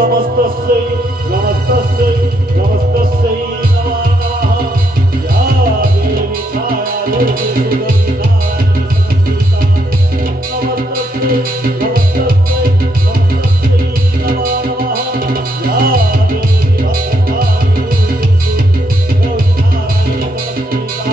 नमस्तस्यै नमस्तस्यै नमस्तस्यै नमो नमः या देवी छायारूपी सुगन्धि नारायणी संस्कृता नमस्तस्यै नमस्तस्यै नमस्तस्यै नमो नमः या देवी भक्तकाली रूपी सुगन्धि नारायणी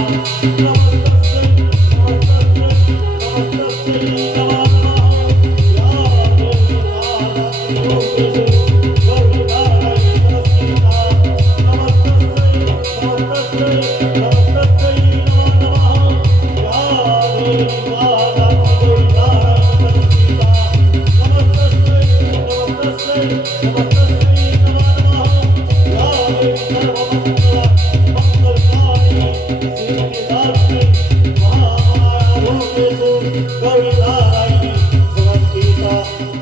संस्कृता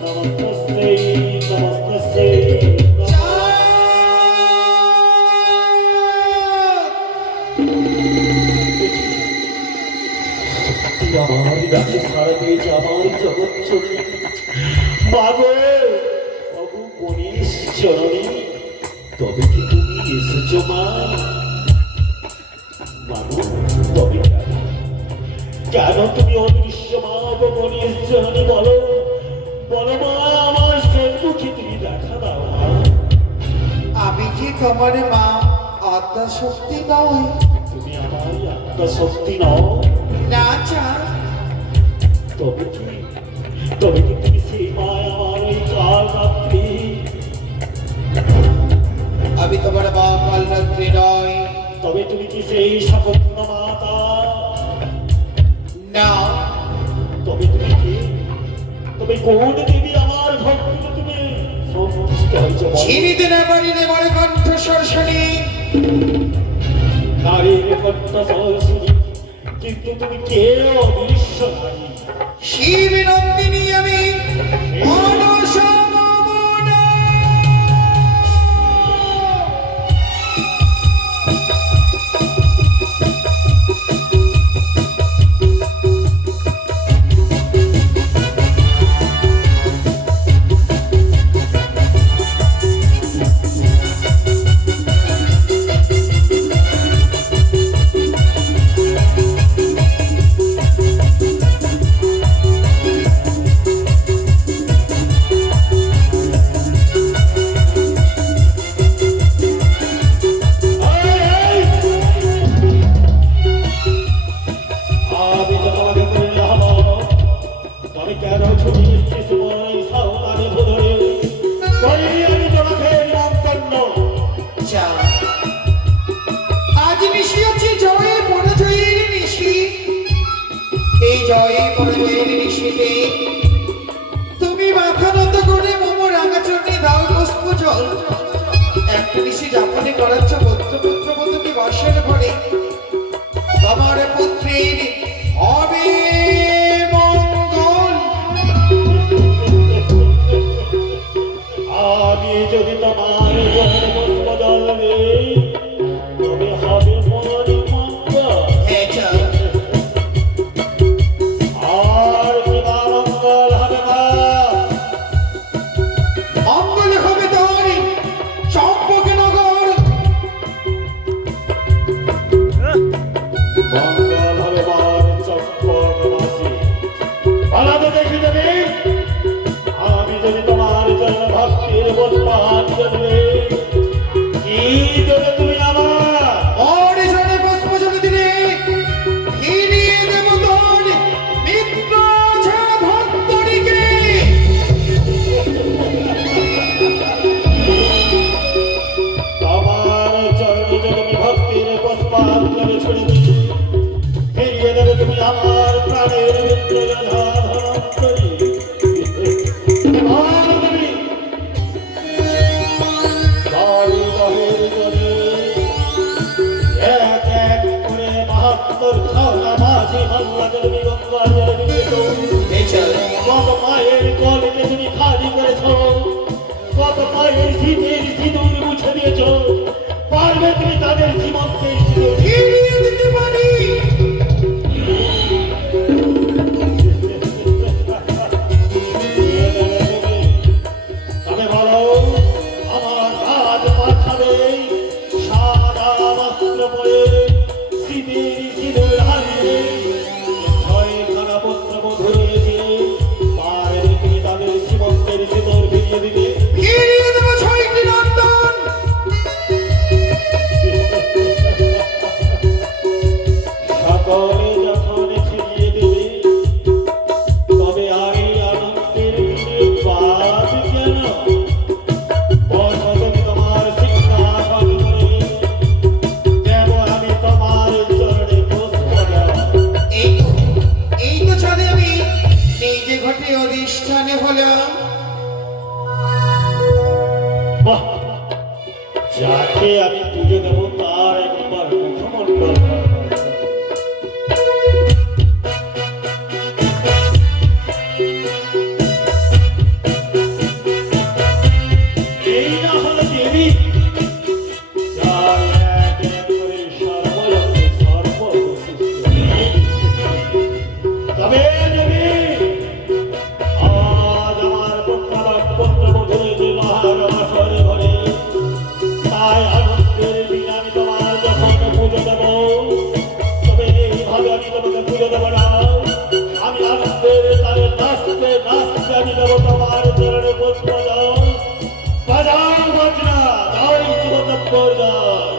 नमस्तस्यै नमस्तस्यै नमस्तस्यै नमो তবে কি তুমি এসেছো মা? মানো তবে কেন তুমি অদৃশ্য মা গণেশ জননী বলো বলো মা আমার সম্মুখে তুমি দেখা দাও। আমি কি তোমার মা আত্মা শক্তি নয়? তুমি আমার আত্মা শক্তি নও? না চা তবে কি তুমি সেই মা আমার ওই কাল রাত্রি? আমি তোমার মা কাল রাত্রি নয়। তবে তুমি কি সেই স্বপ্ন মাতা? না। তবে তুমি কি? তবে কোন দেবী আমার ভক্তিতে তুমি সন্তুষ্ট হয়েছো? চিনিতে না পারিলে বড় কণ্ঠস্বর শুনি। নারীর কণ্ঠস্বর শুনি, কিন্তু তুমি কে? অদৃশ্য নারী শিব নন্দিনী আমি তুমি মাথা নত করে মোমো রাঙা চরণে দাও পুষ্প জল। একটা নিশি যাপনে করাচ্ছ পুত্র পুত্রবধূকে বর্ষের ঘরে তোমার পুত্রের হবে মঙ্গল। আমি যদি তোমার পুষ্প জল নেই তবে হবে মন মঙ্গল। কত মায়ের কলকে তুমি খালি করেছ, কত মায়ের শীতের সিঁদুর মুছে দিয়েছ, পারবে তুমি তাদের জীবনকে ফিরিয়ে দিতে পারি? তবে বলো হলাম। বাহ, যাকে আমি পুজো দেবো তার একবার মুখমণ্ডল এই না হলো দেবী, যার এক এক করে সর্বজন্ম সর্ববশিষ্ট। তবে দেবী, আজ আমার পুত্রবধূ বিবাহের আসরে ঘরে, তাই আনন্দের দিন আমি তোমার যখন পুজো দেব, তবে এইভাবে আমি তোমাকে পুজো দেবো না। আমি আনন্দের তালে নাচতে নাচতে আমি দেবো তোমার চরণে পুষ্প জল। বাজাও বাজনা, তাই যুবতপ্পর গায়।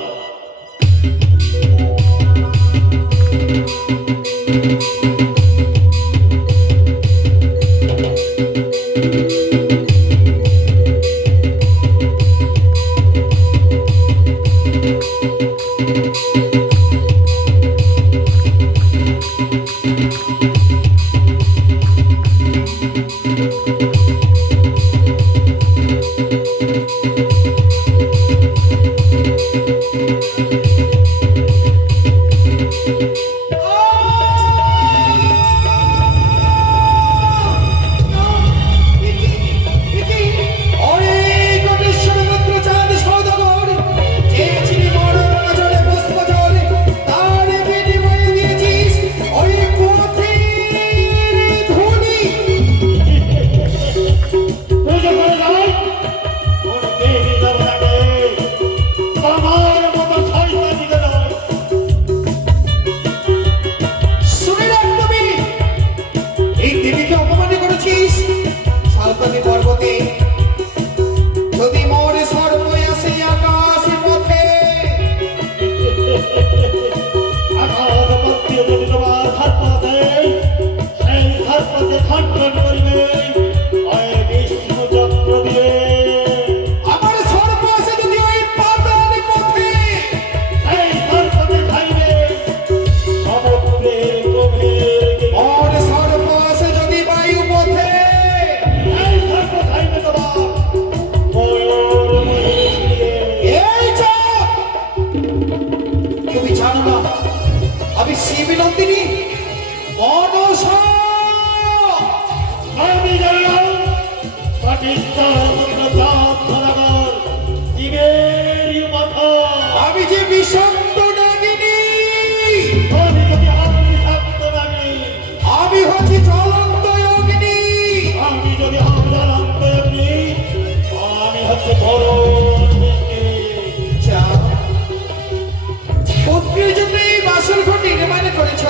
পুজো করে যাই, কোন দেবী দেবতাকে তোমার মতো শয়তানিকে নয়। শুনে রাখ তুমি, এই দেবীকে অপমান করেছিস। সালতানি পর্বতে যদি মোর সর্ব আসে আকাশে পথে, আকাশ পথে যদি তোমার সর্প আছে, সেই সর্পকে খণ্ডন করিবে ওই বিষ্ণু চক্র দিয়ে। আমার সর্ব আসে যদি ওই পাতাল পথে, সেই সর্পকে খাইবে সমুদ্রের গভীর। মোর সর্ব আসে যদি বায়ু পথে, সেই সর্প খাইবে তোমার ময়ূর মহিষ দিয়ে। এই চোখ! তুমি জানো না আমি শিবনন্দিনী মনসা। আমি জানলাম পাকিস্তান ধরাবার শিবের মাথা। আমি যে বিষাক্ত নাগিনী, আমি যদি আমি থাকত নাকি, আমি হচ্ছি জ্বলন্ত অগ্নি। আমি যদি জানতে আপনি, আমি হচ্ছে বড় যা, পুত্রের জন্য এই বাসর ঘর নির্মাণ করেছ।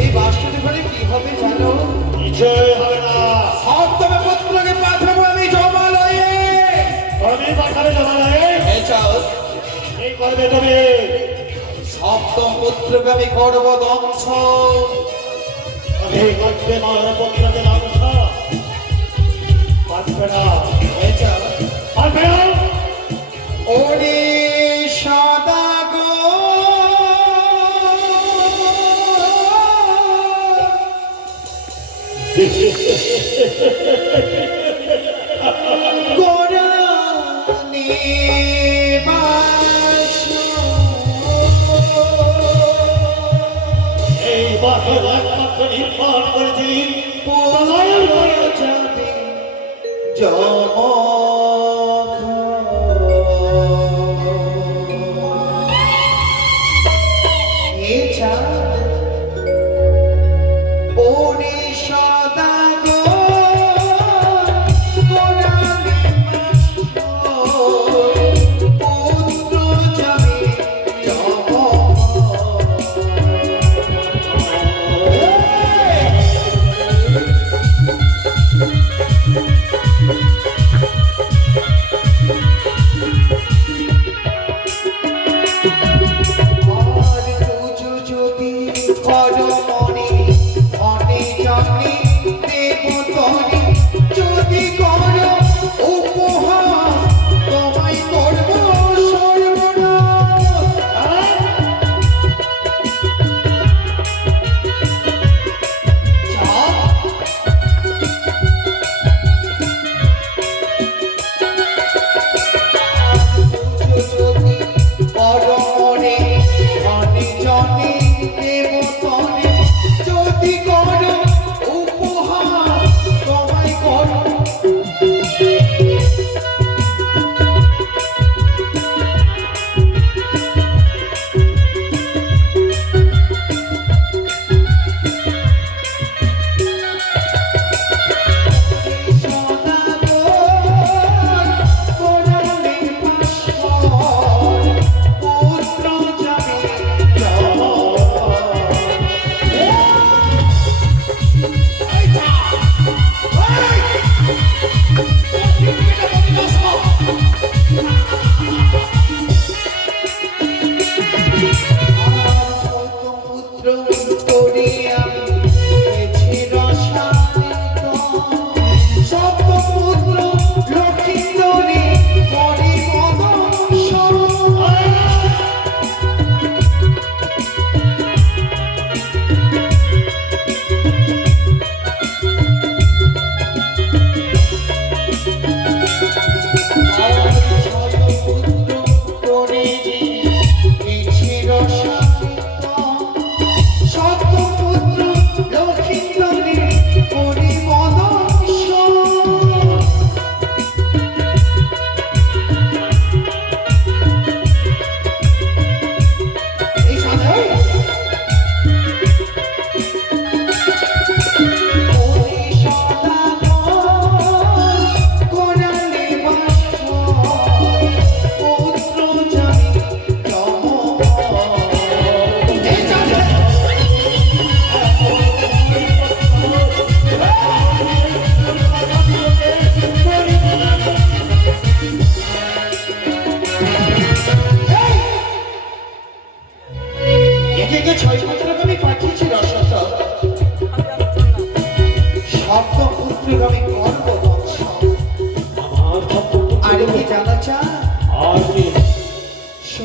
এই বাসর ঘরে কি হবে জানো? নিশ্চয় হবে না। সব তবে পুত্রকে পাঠাবো আমি জমালয়ে। আমি পাখানে জমা নাই, এই চাও, এই করবে তবে। সপ্তম পুত্রকে আমি করব ধ্বংস। আমি করবে মার পতিরাতে লাংসা। পারবে না, এই চাও, পারবে না। ওরে সদাগর, গোরানি বাস, এই বাসর একমাত্র নির্মাণ করেছি পোলায় যাবে জমা। ওরে সদাগর, গোরানি বাস, পুত্র যাবে জমা। আর তুজ যদি কর মনে মনে যা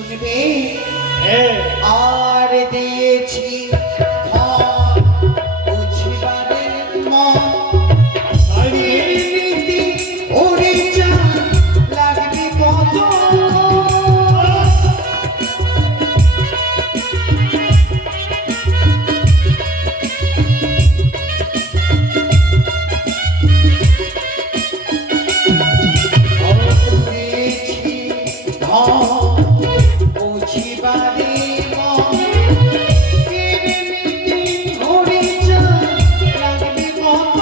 শুনবে হ্যাঁ আর দিয়েছি মন বুঝিবারে মন তাই বলে রীতি ওরে চান লাগবে কত দিয়েছি মন বুঝিবারে মন রীতি ওরে চান লাগবে কত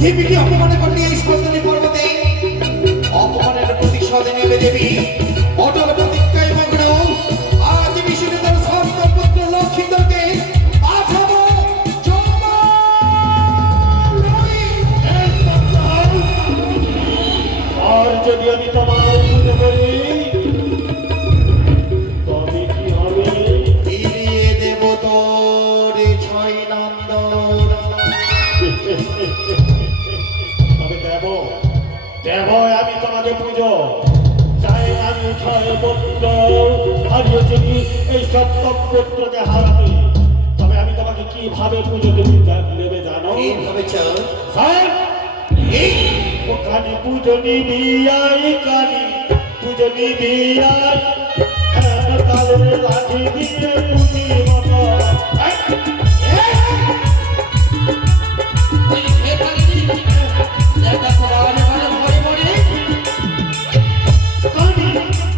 দেবীকে অপমান করলে এই স্পন্দনী পর্বতে অপমানের প্রতিশোধে নেবে দেবী অটল প্রতিজ্ঞায় মগ্ন আজ বিশুদ্ধ তার সপ্ত পুত্র লক্ষিন্দরকে পাঠাবো আর যদি আমি তোমার পুজো করি তবে কি হবে ফিরিয়ে দেব তোর ছয় নন্দন তবে দেব দেব আমি তোমাকে পুজো চাই আমি ছয় পুত্র হারিয়েছি এই সপ্তম পুত্রকে হারাতে তবে আমি তোমাকে কিভাবে পুজো দেবে জানো এইভাবে চল স্যার এই ও কালী পুজো নিবি আই কালী পুজো নিবি আই কালের লাঠি দিয়ে পুজি বাবা কালী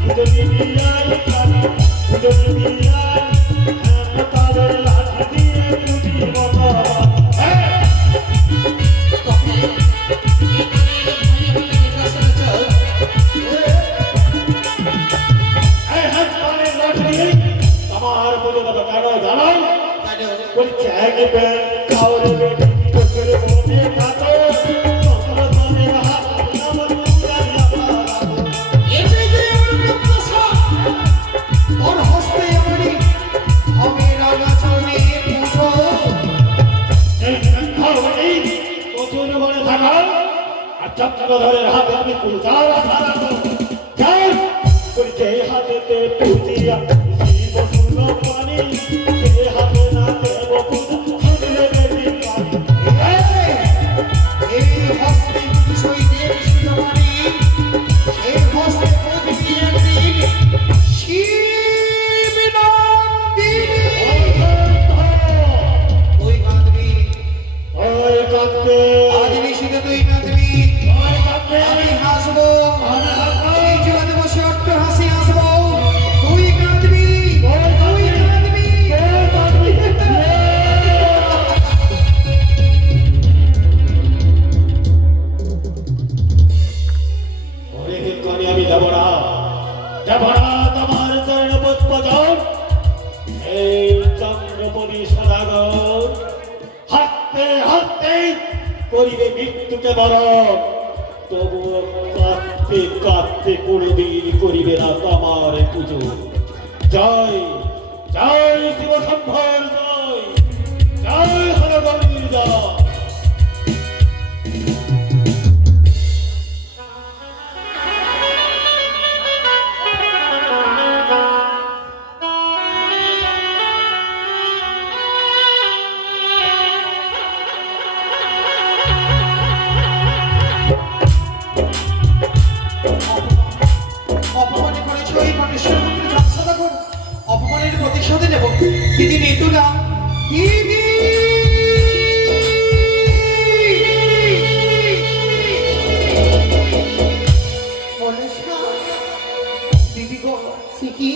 পুজো নিবি আই কালী পুজো নিবি আই কালের লাঠি দিয়ে পুজি বাবা আমার পুজো দেবে কেন জানো বলছে একবে কাউরে বেটি চোখের মনে কাটো তোমার মনে হাত আমার মুরারিয়া ওর হস্তে আমারি হবে রাগা চরণে পুজো এই খাওয়ানি কচুর মনে থাকা আর চক্রধরের হাতে আমি পূজার সারা যাই বলছে এই হাতেতে পূজিয়া শিব সুন্দর পানি সে হাতে না দেব পূজা শুনলে বেটি পানি এই হস্তে বিষয় দেব শিরোমণি এই হস্তে প্রতিটি একদিন শিবনন্দিনী তুই কাঁদবি ওই কাঁদবে আজ নিশিতে তুই কাঁদবি ওই কাঁদবে আমি হাসবো আমি হাসবো। এই জগতে বসে অট্ট হাসি হাসবো তুই কাঁদবি তুই কাঁদবি ওরে কনে আমি যাব না তোমার চরণ পুষ্পজন এই চন্দ্রপতি সদাগর হাতে হাতে করিবে মৃত্যুকে বরণ তবুও কাঁদতে কাঁদতে কোনোদিন করিবে না তোমার পুজো জয় জয় শিব শম্ভর জয় জয় হরগৌরীর জয় অপমানে করেছো এই মানুষের মধ্যে যাত্রা করো অপমানের প্রতিশোধে নেব দিদি নেতুলা দিদি দিদি গো সে কি